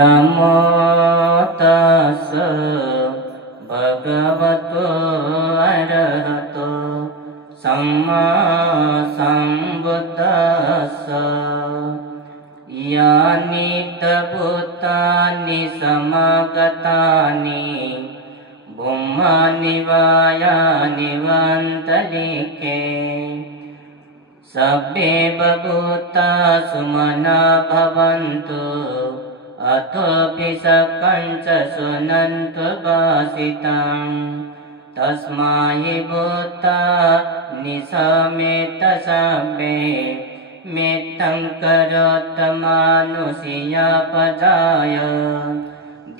नमो तस्स भगवतो अरहतो सम्मा सम्बुद्दस्स। यानि भूतानि समागतानि ब्रह्माणि वायानि वन्तरिके सब्बे भूता सुमना भवन्तु अथो पिसकञ्च सुनन्तु भासितं तस्मै भूता निसमेत सब्बे मेत्तं करोत मानुषीया पदाय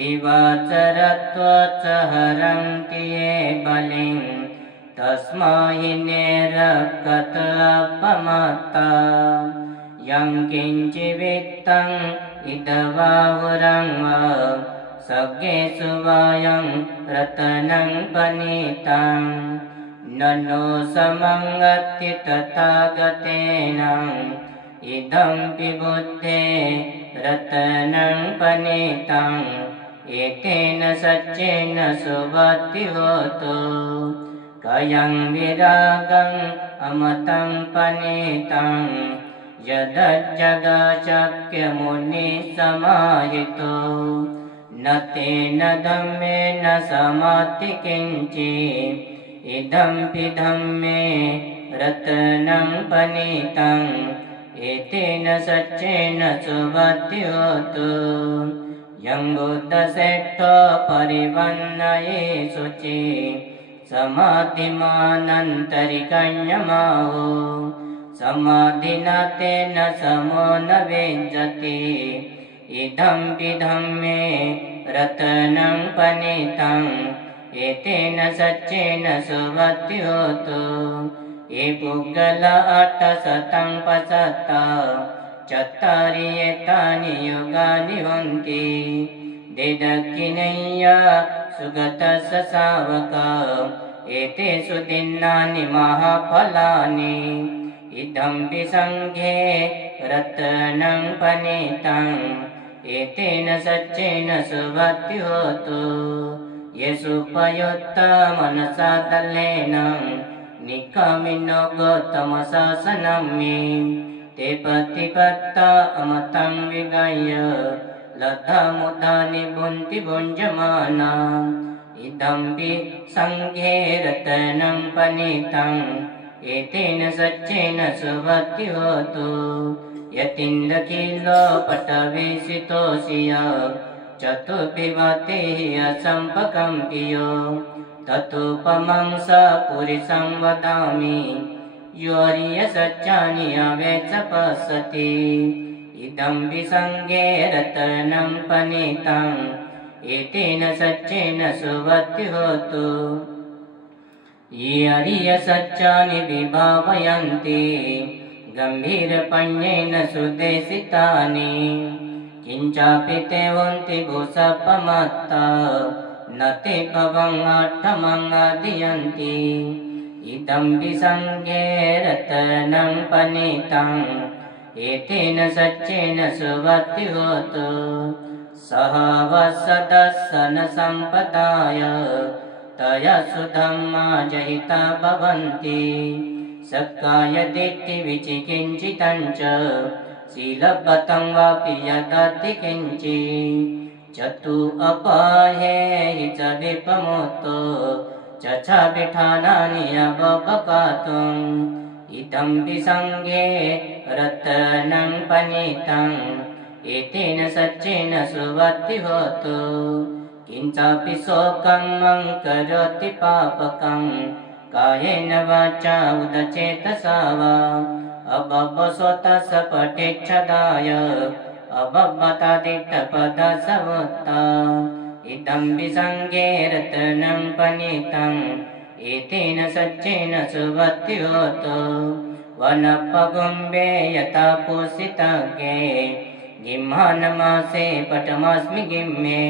दिवाचरत्वच हरन्ति ये बलिं तस्मै निरक्कत अपमत्ता यं किञ्चिवित्तं इदवाहुरं वा सज्ञेषु वायं रत्नं पनीतं ननो समङ्गति तथागतेन इदं विबुद्धे रत्नं पनीतं एतेन सच्चेन सुवति होतु कयं विरागं अमतं पनीतं यदज्जगशक्यमुनिसमाहितो न तेन धम्मेन समाति किञ्चित् इदं धम्मे रत्नं पनीतं एतेन सच्चेन सुवति होतु यं बुद्धश्रेष्ठो परिवन्नये शुचि समाधिमानन्तरिकञ्जमाहो समाधिना तेन समो न विज्जति इदं धम्मे रत्नं पनीतं एतेन सच्चेन सुवति होतु ये पुग्गल 850 चत्वारि एतानि युगानि हन्ति देदक्षिणय्य सुगतस्य शावका एतेषु दिनानि महाफलानि इदं विसङ्घे रत्नं पनीतं एतेन सच्चेन सुवति होतु येषुपयुक्त मनसा दलेन निकामिनो गौतमशासनं मे ते प्रतिपत्ता अमतं विगाय लब्धमुदानि भुन्ति भुञ्जमाना इदं विसङ्घे रत्नं पनीतं एतेन सच्चेन सुवति होतु यतीन्द्रकिलो पटवेशितोषिय चतुर्विभते असम्पकम्पियो ततोपमं स पुरुषं वदामि योऽर्य सच्चानि अवेच पश्यति इदं विसङ्घे रत्नं पनीतं एतेन सच्चेन सुवति होतु ये अर्य सच्चानि विभावयन्ति गम्भीरपण्येन सुदेशितानि किञ्चापि ते हन्ति भूषपमत्ता न ते भवं अट्टमं आदयन्ति इदं विसङ्घे रत्नं पनीतं एतेन सच्चेन सुवति होतु सह वसदस्सन सम्पदाय तया सुधम्मा जहिता भवन्ति सक्काय दिट्ठिविचिकिञ्चितं च शीलबतं वापि यदति किञ्चित् चतु अपाहे च विपमुक्तो चचा विठानानि अवपकातुम् इदं विसङ्घे रत्नं पनीतं एतेन सच्चेन सुवति होतु किञ्चापि शोकं मं करोति पापकं कायेन वाचा उदचेतसा वा अभवसोतस पठेच्छदाय अभवतादिष्टपदसवोत्ता इदं विसङ्घे रत्नं पनीतं एतेन सच्चेन सुवति होतु वनपगुम्बे यथा पोषितज्ञे गिम्हानमासे पटमस्मि गिम्मे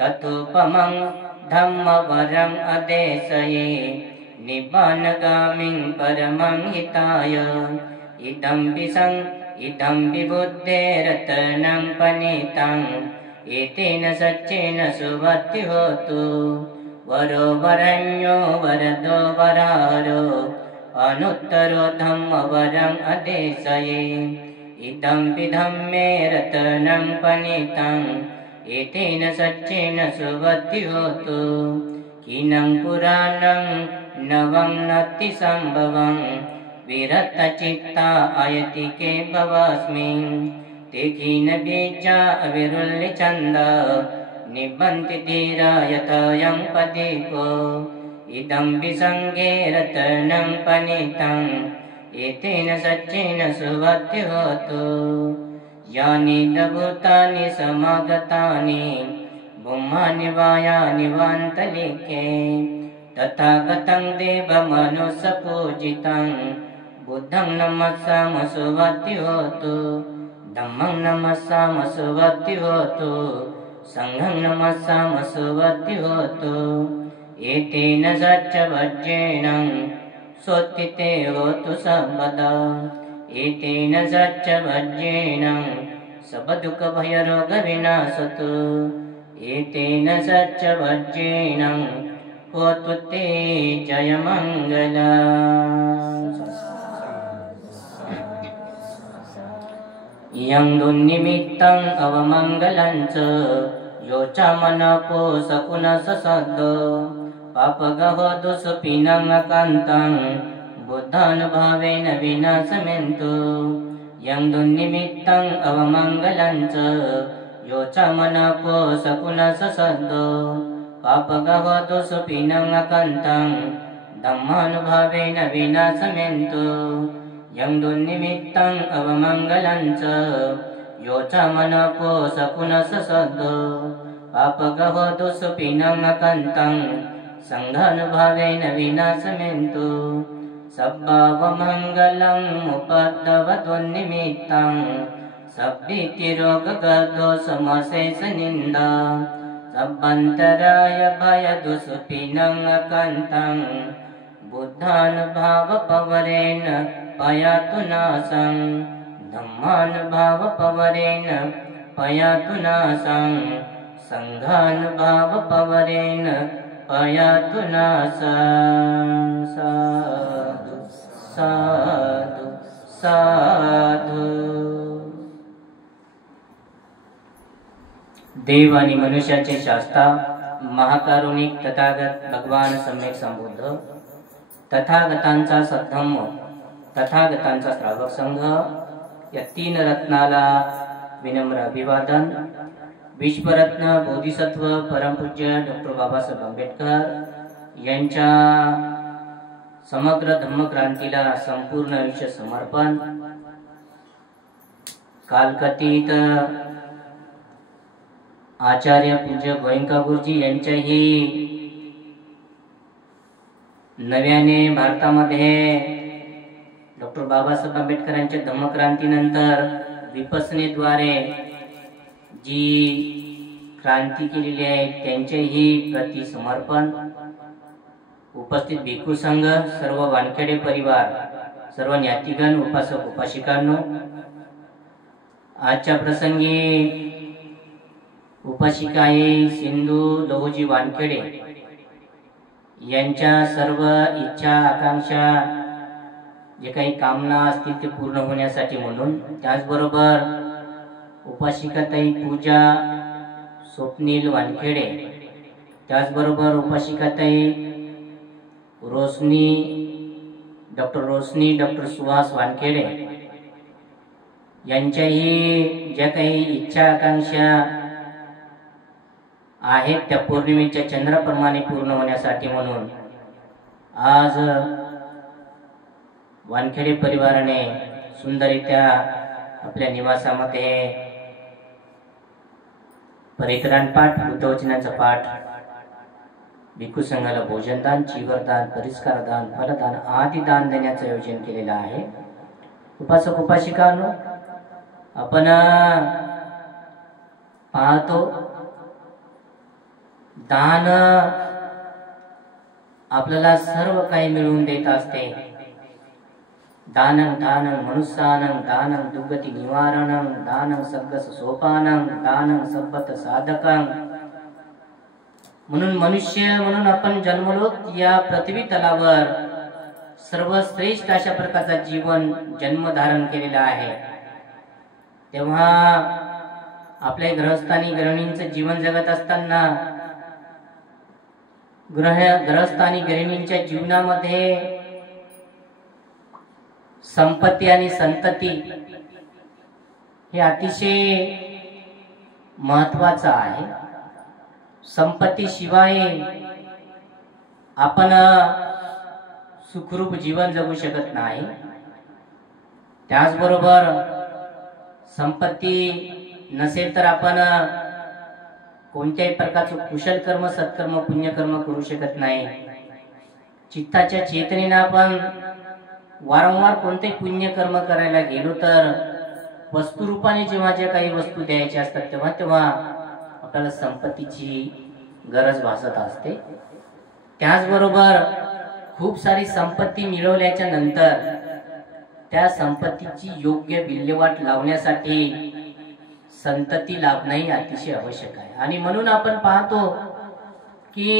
ततोपमं धम्मवरम् अदेशये निब्बानगामिं परमं हिताय इदं विबुद्धे रत्नं पनीतं एतेन सच्चेन सुवत्ति होतु वरो वरण्यो वरदो वरारो अनुत्तरो धम्मवरं अदेशये इदं धम्मे रतनं पनितं एतेन सच्चेन सुवत्ति होतु किनं पुराणं नवं नति संभवं विरतचित्ता अयतिके भवास्मि तेखीन बीजा अविरुल्य चंद निबंति धीरा यथायं पदीपो इदं विसंगे रतनं पनितं एतेन सच्चेन सुवत्ति होतु यानि दभूतानि समागतानि ब्रह्माणि वायानि वान्तलिके तथागतं देवमनुसपूजितं बुद्धं नमस्साम सुवत्ति होतु धम्मं नमस्साम सुवत्ति होतु संघं नमस्साम सुवत्ति होतु एतेन सच्चवज्रेण सोत्थिते होतु सर्वदा एतेन सच्चवज्रेण सबदुःखभयरोगविनाशतु एतेन सच्चवज्रेण होतु ते जयमङ्गला इयं दुन्निमित्तं अवमङ्गलं च यो च मनपो सकुनस सद्दो पापगहो दुष्पिनं अकान्तं बुद्धानुभावेन विनाशमेन्तु यं दुन्निमित्तं अवमङ्गलं च यो च मनपो सकुनस सद्दो पापगहो दुष्पिनं अकान्तं धम्मानुभावेन विनाशमेन्तु यं दुन्निमित्तं अवमङ्गलं च यो च मनपो सकुनस सद्दो पापगहो दुष्पिनं अकान्तं संघानुभावेन विनाशमेन्तु सब्बावमङ्गलं मुपद्दवद्वन्निमित्तं सब्बीतिरोगगर्दोषमशेषनिन्दा सब्बन्तराय भयदुष्पिनं अकान्तं बुद्धानुभावपवरेण पयातु नाशं धम्मानुभावपवरेण पयातु नाशं संघानुभावपवरेण पयातु नाशं साधु साधु साधु। देव आणि मनुष्याचे शास्ता महाकारुणिक तथागत भगवान सम्यक संबुद्ध तथागतांचा सद्धम्म तथागतांचा श्रावक संघ या तीन रत्नाला विनम्र अभिवादन। विश्वरत्न बोधिसत्व परमपूज्य डॉक्टर बाबासाहेब आंबेडकर यांच्या समग्र धम्मक्रांतीला संपूर्ण आयुष्य समर्पण। कालकथित आचार्य पूज्य गोयंका गुरुजी यांच्याही नव्याने भारतामध्ये डॉक्टर बाबासाहेब आंबेडकरांच्या धम्मक्रांतीनंतर विपसनेद्वारे जी क्रांती केलेली आहे त्यांचेही प्रति समर्पण। उपस्थित भिक्खू संघ, सर्व वानखेडे परिवार, सर्व ज्ञातिगण, उपासक उपासिकांनो, आजच्या प्रसंगी उपासिका आहे सिंधू लोहोजी वानखेडे यांच्या सर्व इच्छा आकांक्षा जे काही कामना असतील ते पूर्ण होण्यासाठी म्हणून, त्याचबरोबर उपासिकाताई पूजा स्वप्नील वानखेडे, त्याचबरोबर उपासिकाताई रोशनी डॉक्टर सुहास वानखेडे यांच्याही ज्या काही इच्छा आकांक्षा आहेत त्या पौर्णिमेच्या चंद्राप्रमाणे पूर्ण होण्यासाठी म्हणून आज वानखेडे परिवाराने सुंदररित्या आपल्या निवासामध्ये परित्राण पाठ, बुद्धवचनांचा पाठ, भिक्खू संघाला भोजनदान, चीवरदान, परिस्कारदान, फलदान आदी दान देण्याचं आयोजन केलेलं आहे। उपासक उपासिकांनो, आपण पाहतो दान आपल्याला सर्व काही मिळवून देत असते, दानं दानं मनुष्यानं दानं दुर्गती निवारणं दानं सद्गस सोपानं दानं सब्बत साधकं. म्हणून मनुष्य म्हणून आपण जन्मलो या पृथ्वी तलावर सर्वश्रेष्ठ अशा प्रकारचा जीवन जन्म धारण केलेला आहे. तेव्हा आपल्या गृहस्थानी गृहिणींचं जीवन जगत असताना गृहस्थानी गृहिणींच्या जीवनामध्ये संपत्ती आणि संतती हे अतिशय महत्वाचं आहे. संपत्ती शिवाय आपण सुखरूप जीवन जगू शकत नाही. त्याचबरोबर संपत्ती नसेल तर आपण कोणत्याही प्रकारचं कुशल कर्म सत्कर्म पुण्यकर्म करू शकत नाही. चित्ताच्या चेतनेने आपण वारंवार कोणते पुण्यकर्म करायला गेलो तर वस्तुरूपाने जेव्हा ज्या काही वस्तू द्यायच्या असतात तेव्हा तेव्हा आपल्याला संपत्तीची गरज भासत असते. त्याचबरोबर खूप सारी संपत्ती मिळवल्याच्या नंतर त्या संपत्तीची योग्य विल्हेवाट लावण्यासाठी संतती लाभणंही अतिशय आवश्यक आहे. आणि म्हणून आपण पाहतो की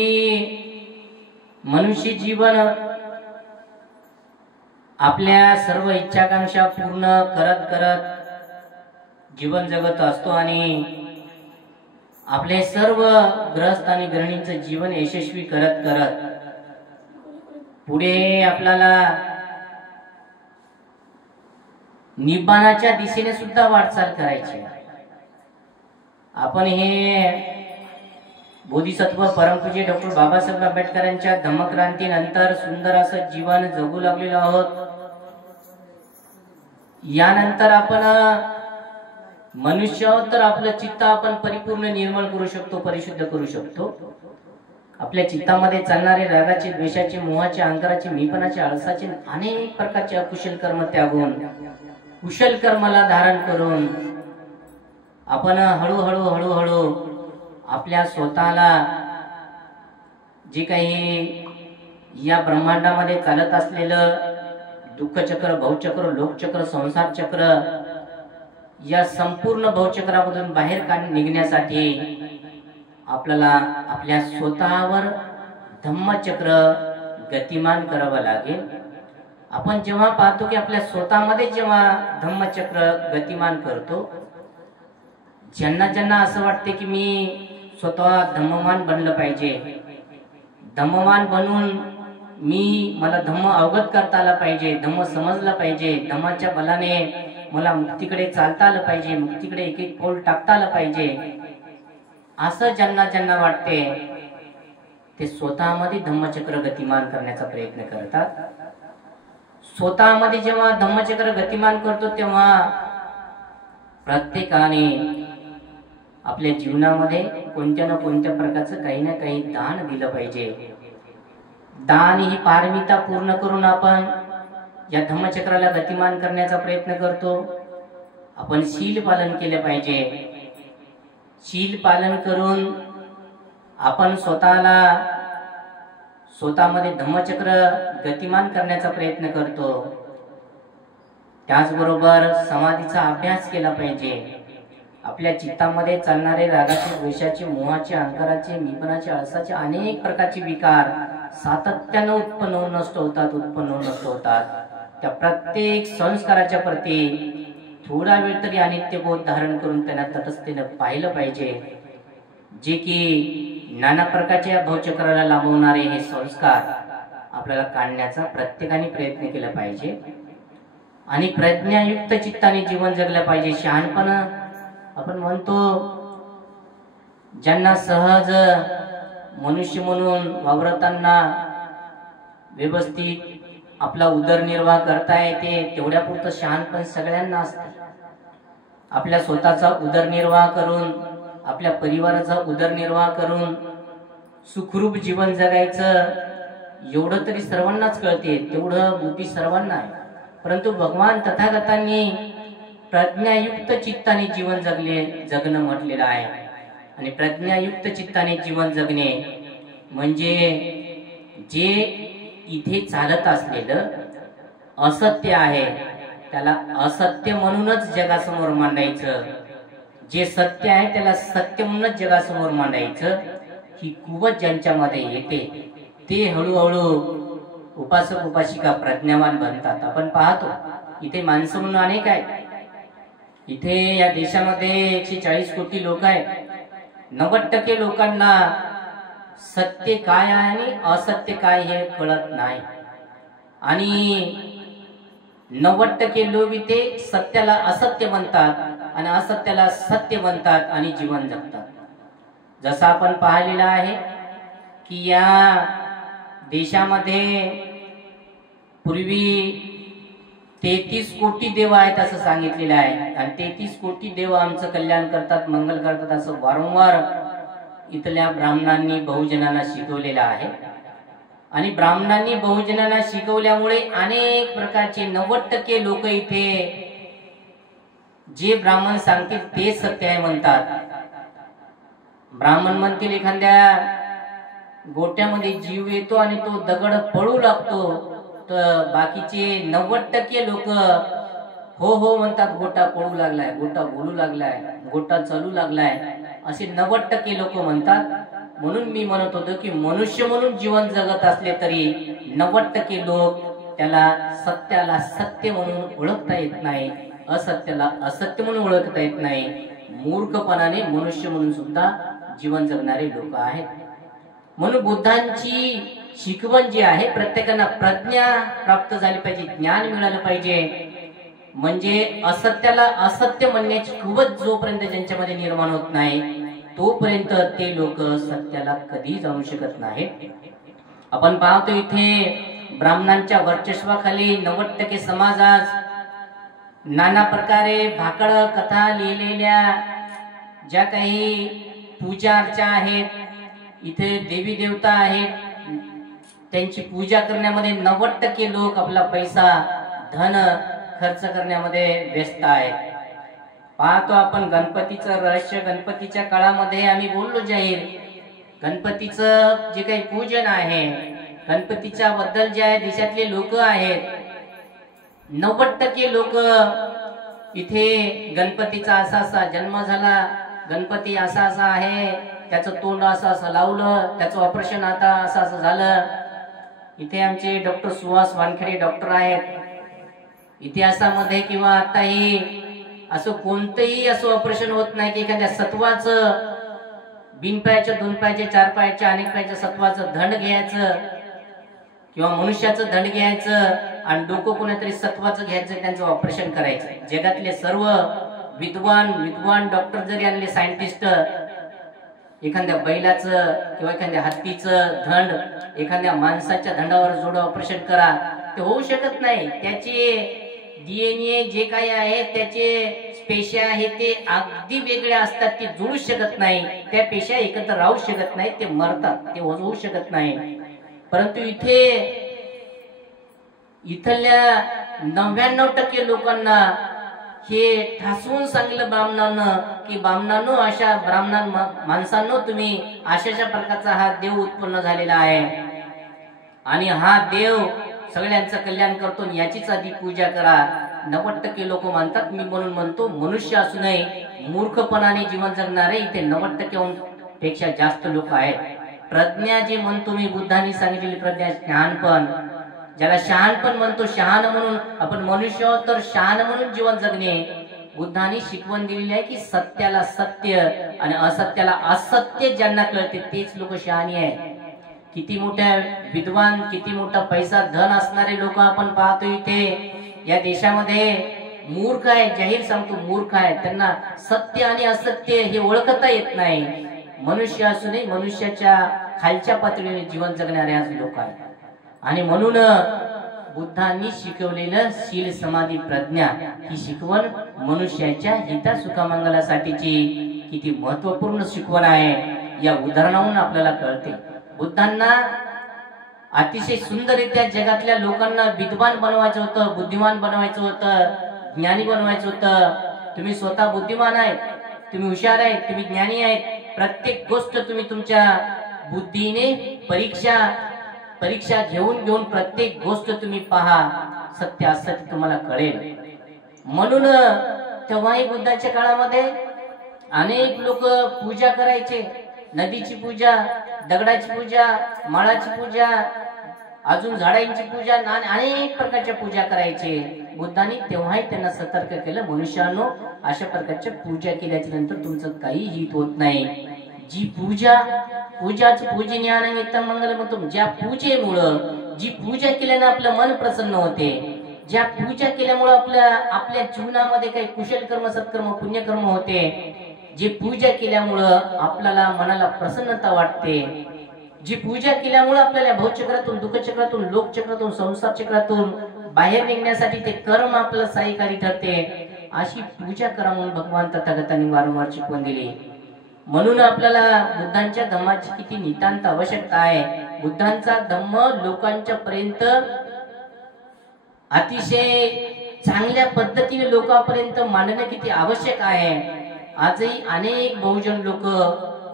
मनुष्य जीवन आपल्या सर्व इच्छाकांक्षा पूर्ण करत करत जीवन जगत असतो आणि आपले सर्व गृहस्थ आणि गृहिणींचं जीवन यशस्वी करत करत पुढे आपल्याला निब्बाणाच्या दिशेने सुद्धा वाटचाल करायची. आपण हे बोधिसत्व परमपूज्य डॉक्टर बाबासाहेब आंबेडकरांच्या धम्मक्रांतीनंतर सुंदर असं जीवन जगू लागलेलो आहोत. यानंतर आपण मनुष्य तर आपलं चित्त आपण परिपूर्ण निर्मळ करू शकतो, परिशुद्ध करू शकतो. आपल्या चित्तामध्ये चालणारे रागाचे, द्वेषाचे, मोहाचे, अहंकाराचे, मीपणाचे, आळसाचे अनेक प्रकारचे अकुशल कर्म त्यागून कुशल कर्माला धारण करून आपण हळूहळू हळूहळू आपल्या स्वतःला जे काही या ब्रह्मांडामध्ये चालत असलेलं दुःखचक्र, भवचक्र, लोकचक्र, संसार चक्र या संपूर्ण भवचक्रामधून बाहेर निघण्यासाठी आपल्याला आपल्या स्वतःवर धम्मचक्र गतिमान करावं लागेल. आपण जेव्हा पाहतो की आपल्या स्वतःमध्ये जेव्हा धम्मचक्र गतिमान करतो, ज्यांना ज्यांना असं वाटते की मी स्वतः धम्मवान बनलं पाहिजे, धम्मवान बनून मला धम्म अवगत करता आला पाहिजे, धम्म समजला पाहिजे, धम्माच्या बलाने मला मुक्तीकडे चालता आलं पाहिजे, मुक्तीकडे एक एक पाऊल टाकता आलं पाहिजे, असं ज्यांना ज्यांना वाटते ते स्वतःमध्ये धम्मचक्र गतिमान करण्याचा प्रयत्न करतात. स्वतःमध्ये जेव्हा धम्मचक्र गतिमान करतो तेव्हा प्रत्येकाने आपल्या जीवनामध्ये कोणत्या ना कोणत्या प्रकारचं काही ना काही दान दिलं पाहिजे. दान ही पारमिता पूर्ण करून आपण या धम्मचक्राला गतिमान करण्याचा प्रयत्न करतो. आपण शील पालन केले पाहिजे. शील पालन करून आपण स्वतःमध्ये धम्मचक्र गतिमान करण्याचा प्रयत्न करतो. त्याचबरोबर समाधीचा अभ्यास केला पाहिजे. आपल्या चित्तामध्ये चालणारे रागाचे, द्वेषाचे, मोहाचे, अहंकाराचे, मीपणाचे, आळसाचे अनेक प्रकारचे विकार सातत्यानं उत्पन्न होऊन नष्ट होतात. त्या प्रत्येक संस्काराच्या प्रती थोडा वेळ तरी अनित्यबोध धारण करून त्यांना तटस्थतेनं पाहिलं पाहिजे. जे की नाना प्रकारच्या भवचक्राला लाभवणारे हे संस्कार आपल्याला काढण्याचा प्रत्येकाने प्रयत्न केला पाहिजे आणि प्रज्ञायुक्त चित्ताने जीवन जगलं पाहिजे. शहाणपणा आपण म्हणतो, ज्यांना सहज मनुष्य म्हणून वावरताना व्यवस्थित आपला उदरनिर्वाह करता येते, तेवढ्या पुरतं शहाणपण सगळ्यांना असते. आपल्या स्वतःचा उदरनिर्वाह करून, आपल्या परिवाराचा उदरनिर्वाह करून सुखरूप जीवन जगायचं एवढं तरी सर्वांनाच कळते, तेवढं बुद्धी सर्वांना आहे. परंतु भगवान तथागतांनी प्रज्ञायुक्त चित्ताने जीवन जगणं म्हटलेलं आहे. आणि प्रज्ञायुक्त चित्ताने जीवन जगणे म्हणजे जे इथे चालत असलेलं असत्य आहे त्याला असत्य म्हणूनच जगासमोर मांडायचं, जे सत्य आहे त्याला सत्य म्हणूनच जगासमोर मांडायचं, ही कुवत ज्यांच्यामध्ये येते ते हळूहळू उपासक उपासिका प्रज्ञावान बनतात. आपण पाहतो इथे माणसं म्हणून अनेक आहेत. इथे या देशामध्ये 140 कोटी लोक आहेत. 90% लोकांना सत्य काय आहे आणि असत्य काय हे कळत नाही. आणि 90% लोक इथे सत्याला असत्य म्हणतात आणि असत्याला सत्य म्हणतात आणि जीवन जगतात. जसं आपण पाहिलेलं आहे की या देशामध्ये पूर्वी 33 कोटी देव आहेत असं सांगितलेलं आहे आणि 33 कोटी देव आमचं कल्याण करतात, मंगल करतात असं वारंवार इथल्या ब्राह्मणांनी बहुजनांना शिकवलेलं आहे. आणि ब्राह्मणांनी बहुजनांना शिकवल्यामुळे अनेक प्रकारचे 90% लोक इथे जे ब्राह्मण सांगतील ते सत्य आहे म्हणतात. ब्राह्मण म्हणतील एखाद्या गोट्यामध्ये जीव येतो आणि तो दगड पळू लागतो, तर बाकीचे 90% लोक हो हो म्हणतात, गोटा पळू लागलाय, गोटा बोलू लागलाय, गोटा चालू लागलाय, असे 90% लोक म्हणतात. म्हणून मी म्हणत होतो की मनुष्य म्हणून जीवन जगत असले तरी 90% लोक त्याला सत्याला सत्य म्हणून ओळखता येत नाही, असत्याला असत्य म्हणून ओळखता येत नाही. मूर्खपणाने मनुष्य म्हणून सुद्धा जीवन जगणारे लोक आहेत. म्हणून बुद्धांची शिकवण जी आहे, प्रत्येकाला प्रज्ञा प्राप्त झाली पाहिजे, ज्ञान मिळालं पाहिजे. म्हणजे असत्याला असत्य म्हणण्याची कुवत जोपर्यंत ज्यांच्यामध्ये निर्माण होत नाही तोपर्यंत ते लोक सत्याला कधी जाऊ शकत नाही. आपण पाहतो इथे ब्राह्मणांच्या वर्चस्वाखाली 90% समाज आज नाना प्रकारे भाकड कथा लिहिलेल्या ज्या काही पूजा अर्चा आहेत, इथे देवी देवता आहेत, त्यांची पूजा करण्यामध्ये 90% लोक आपला पैसा धन खर्च करण्यामध्ये व्यस्त आहेत. पाहतो आपण गणपतीचं रहस्य, गणपतीच्या काळामध्ये आम्ही बोललो जाहीर, गणपतीचं जे काही पूजन आहे, गणपतीच्या बद्दल जे आहे देशातले लोक आहेत 90% लोक इथे गणपतीचा असा असा जन्म झाला, गणपती असा असा आहे, त्याचं तोंड असं असं लावलं, त्याचं ऑपरेशन आता असं असं झालं. इथे आमचे डॉक्टर सुहास वानखेडे डॉक्टर आहेत. इतिहासामध्ये किंवा आताही असं कोणतंही असं ऑपरेशन होत नाही की एखाद्या सत्वाचं बिन पायाच्या, 2 पायाच्या, 4 पायाच्या, अनेक पायाच्या सत्वाचं धड घ्यायचं किंवा मनुष्याचं धड घ्यायचं आणि डोकं कोणतरी सत्वाचं घ्यायचं, त्यांचं ऑपरेशन करायचं. जगातले सर्व विद्वान डॉक्टर जरी आणले, सायंटिस्ट, एखाद्या बैलाचं किंवा एखाद्या हत्तीचं धंड एखाद्या माणसाच्या धंडावर जोड ऑपरेशन करा, ते होऊ शकत नाही. त्याचे DNA जे काही आहे, त्याचे पेशा आहे ते अगदी वेगळे असतात, ते जुळू शकत नाही, त्या पेशा एकत्र राहू शकत नाही, ते मरतात, ते होऊ शकत नाही. परंतु इथल्या 99% लोकांना हे ठासून सांगितलं ब्राह्मणानं की ब्राह्मणांनो, अशा ब्राह्मण माणसांनो, तुम्ही अशाच्या प्रकारचा हा देव उत्पन्न झालेला आहे आणि हा देव सगळ्यांचं कल्याण करतो, याचीच आधी पूजा करा. 90% लोक मानतात. मी म्हणून म्हणतो, मनुष्य असूनही मूर्खपणाने जीवन जगणारे इथे 90% पेक्षा जास्त लोक आहेत. प्रज्ञा जी म्हणतो मी, बुद्धांनी सांगितलेली प्रज्ञा, शहाणपण, ज्याला शहाणपण म्हणतो, शहाण म्हणून आपण मनुष्य तर शहाण म्हणून जीवन जगणे, बुद्धांनी शिकवण दिलेली आहे की सत्याला सत्य आणि असत्याला असत्य ज्यांना कळते तेच लोक शहाणी आहेत. किती मोठ्या विद्वान, किती मोठा पैसा धन असणारे लोक आपण पाहतो इथे या देशामध्ये मूर्ख आहे, जाहीर सांगतो मूर्ख आहे. त्यांना सत्य आणि असत्य हे ओळखता येत नाही. मनुष्य असूनही मनुष्याच्या खालच्या पातळीवर जीवन जगणारे आज लोक आहेत. आणि म्हणून बुद्धांनी शिकवलेलं शील समाधी प्रज्ञा ही शिकवण मनुष्याच्या हिता सुखामंगलासाठीची किती महत्वपूर्ण शिकवण आहे या उदाहरणावरून आपल्याला कळते. बुद्धांना अतिशय सुंदररित्या जगातल्या लोकांना विद्वान बनवायचं होतं, बुद्धिमान बनवायचं होतं, ज्ञानी बनवायचं होतं. तुम्ही स्वतः बुद्धिमान आहेत, तुम्ही हुशार आहेत, तुम्ही ज्ञानी आहेत. प्रत्येक गोष्ट तुम्ही तुमच्या बुद्धीने परीक्षा घेऊन घेऊन प्रत्येक गोष्ट तुम्ही पहा, सत्य असत्य तुम्हाला कळेल. म्हणून तेव्हाही बुद्धाच्या काळामध्ये अनेक लोक पूजा करायचे. नदीची पूजा, दगडाची पूजा, माळाची पूजा, अजून झाडांची पूजा, अनेक प्रकारच्या पूजा करायचे. बुद्धांनी तेव्हाही त्यांना सतर्क केलं, मनुष्यानो अशा प्रकारच्या पूजा केल्याच्या नंतर तुमचं काही हित होत नाही. जी पूजाच पूजनीय मंगल म्हणतो. ज्या पूजेमुळं, जी पूजा केल्यानं आपलं मन प्रसन्न होते, ज्या पूजा केल्यामुळं आपल्या जीवनामध्ये काही कुशल कर्म, सत्कर्म, पुण्यकर्म होते, जी पूजा केल्यामुळं आपल्याला मनाला प्रसन्नता वाटते, जी पूजा केल्यामुळे आपल्याला भवचक्रातून, दुःखचक्रातून, लोकचक्रातून, संसार चक्रातून बाहेर निघण्यासाठी ते कर्म आपल्याला सहाय्यकारी ठरते, अशी पूजा करा म्हणून भगवान तथागतांनी वारंवार शिकवण दिली. म्हणून आपल्याला बुद्धांच्या धम्माची किती नितांत आवश्यकता आहे. बुद्धांचा धम्म लोकांच्या पर्यंत अतिशय चांगल्या पद्धतीने लोकांपर्यंत मांडणं किती आवश्यक आहे. आजही अनेक बहुजन लोक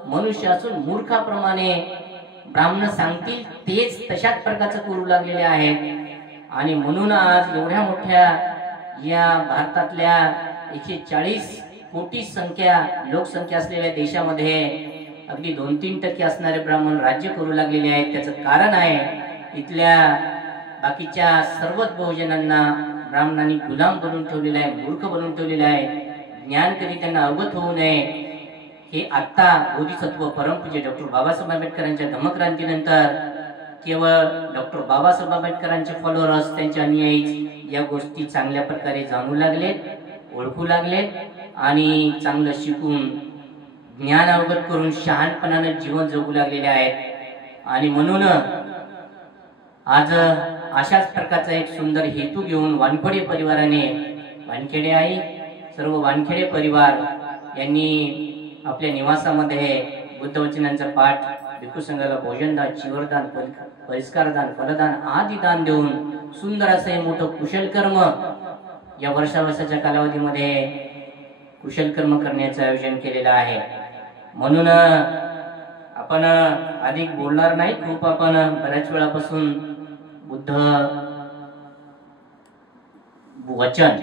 मनुष्य असून मूर्खाप्रमाणे ब्राह्मण सांगतील तेच तशाच प्रकारचं करू लागलेले आहेत. आणि म्हणून आज एवढ्या मोठ्या या भारतातल्या 140 कोटी लोकसंख्या असलेल्या देशामध्ये अगदी 2-3% असणारे ब्राह्मण राज्य करू लागलेले आहेत. त्याचं कारण आहे इथल्या बाकीच्या सर्वच बहुजनांना ब्राह्मणांनी गुलाम बनवून ठेवलेला आहे, मूर्ख बनवून ठेवलेला आहे. ज्ञान कधी त्यांना अवगत होऊ नये हे आता बोधिसत्व परमपूज्य डॉक्टर बाबासाहेब आंबेडकरांच्या धम्मक्रांतीनंतर केवळ डॉक्टर बाबासाहेब आंबेडकरांचे फॉलोअर्स, त्यांचे अनुयायी या गोष्टी चांगल्या प्रकारे जाणू लागलेत, ओळखू लागलेत आणि चांगलं शिकून ज्ञान अवगत करून शहाणपणाने जीवन जगू लागलेले आहेत. आणि म्हणून आज अशाच प्रकारचा एक सुंदर हेतू घेऊन वानखेडे परिवाराने, वानखेडे आई, सर्व वानखेडे परिवार यांनी आपल्या निवासामध्ये बुद्धवचनांचा पाठ, भिक्खू संघाला भोजनदान, चिवरदान, परिष्कारदान, फलदान आदी दान देऊन सुंदर असं हे मोठं कुशल कर्म या वर्षाच्या कालावधीमध्ये कुशल कर्म करण्याचं आयोजन केलेलं आहे. म्हणून आपण अधिक बोलणार नाही. खूप आपण बऱ्याच वेळापासून बुद्ध वचन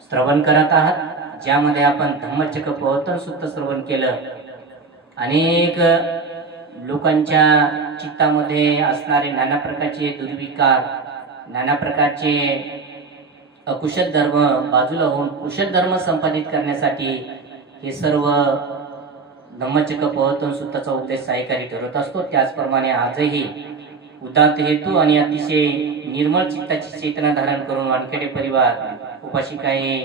श्रवण करत आहात, ज्यामध्ये आपण धम्मचक्र प्रवर्तन सुद्धा श्रवण केलं. अनेक लोकांच्या चित्तामध्ये असणारे नाना प्रकारचे दुर्विकार, नाना प्रकारचे अकुशल धर्म बाजूला होऊन कुशल धर्म संपादित करण्यासाठी हे सर्व धम्मचक्र प्रवर्तन सूत्राचा उपदेश सहाय्यकारी ठरत असतो. त्याचप्रमाणे आजही उदात्त हेतू आणि अतिशय निर्मळ चित्ताची चेतना धारण करून वानखेडे परिवार, उपासिकाई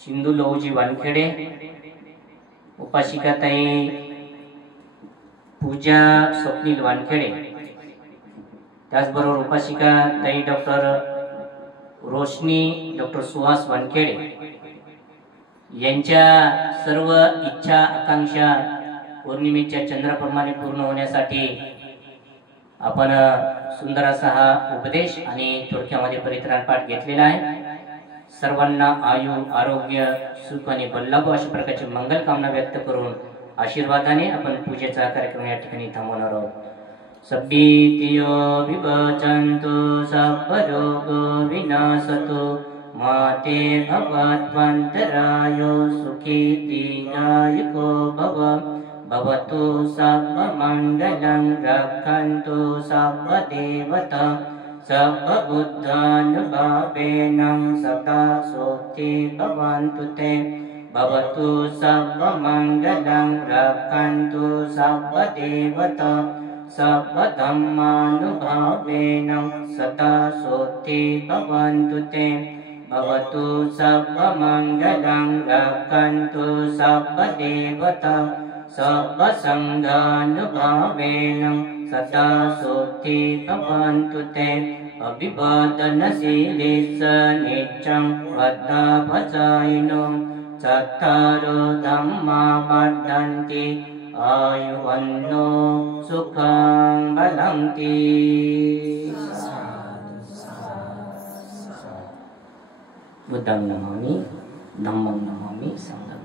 सिंधू लहुजी वानखेडे, उपासिकाताई पूजा स्वप्नील वानखेडे, त्याचबरोबर उपासिका ताई डॉक्टर रोशनी डॉक्टर सुहास वानखेडे यांच्या सर्व इच्छा आकांक्षा पौर्णिमेच्या चंद्राप्रमाणे पूर्ण होण्यासाठी आपण सुंदर असा हा उपदेश आणि थोडक्यामध्ये परित्राण पाठ घेतलेला आहे. सर्वांना आयु, आरोग्य, सुख आणि बल्लाभ अशा प्रकारची मंगल कामना व्यक्त करून आशीर्वादाने आपण पूजेचा कार्यक्रम या ठिकाणी थांबवणार आहोत. सब्बीतियो विभजन्तु सब्बरोगो विनाशतु माते भवत्वन्तरायो सुखी दीर्घायुको भव. भवतु सर्वमङ्गलं रक्षन्तु सर्वदेवता सर्वबुद्धानुभावेन सदा सोऽस्ति भवन्तु ते. भवतु सर्वमङ्गलं रक्षन्तु सर्वदेवता सर्वधर्मानुभावेन सदा सोऽस्ति भवन्तु ते. भवतु सर्वमङ्गलं रक्षन्तु सर्वदेवता सर्वसङ्घानुभावेन सदा सोऽस्ति भवन्तु ते. अभिवादनशीलेश नित्यं वद्धाभजायिनो चत्तारो धम्मा वर्धन्ति आयुवन्नो सुखं बलन्ति. बुद्धं नमामि, धम्मं नमामि, संघं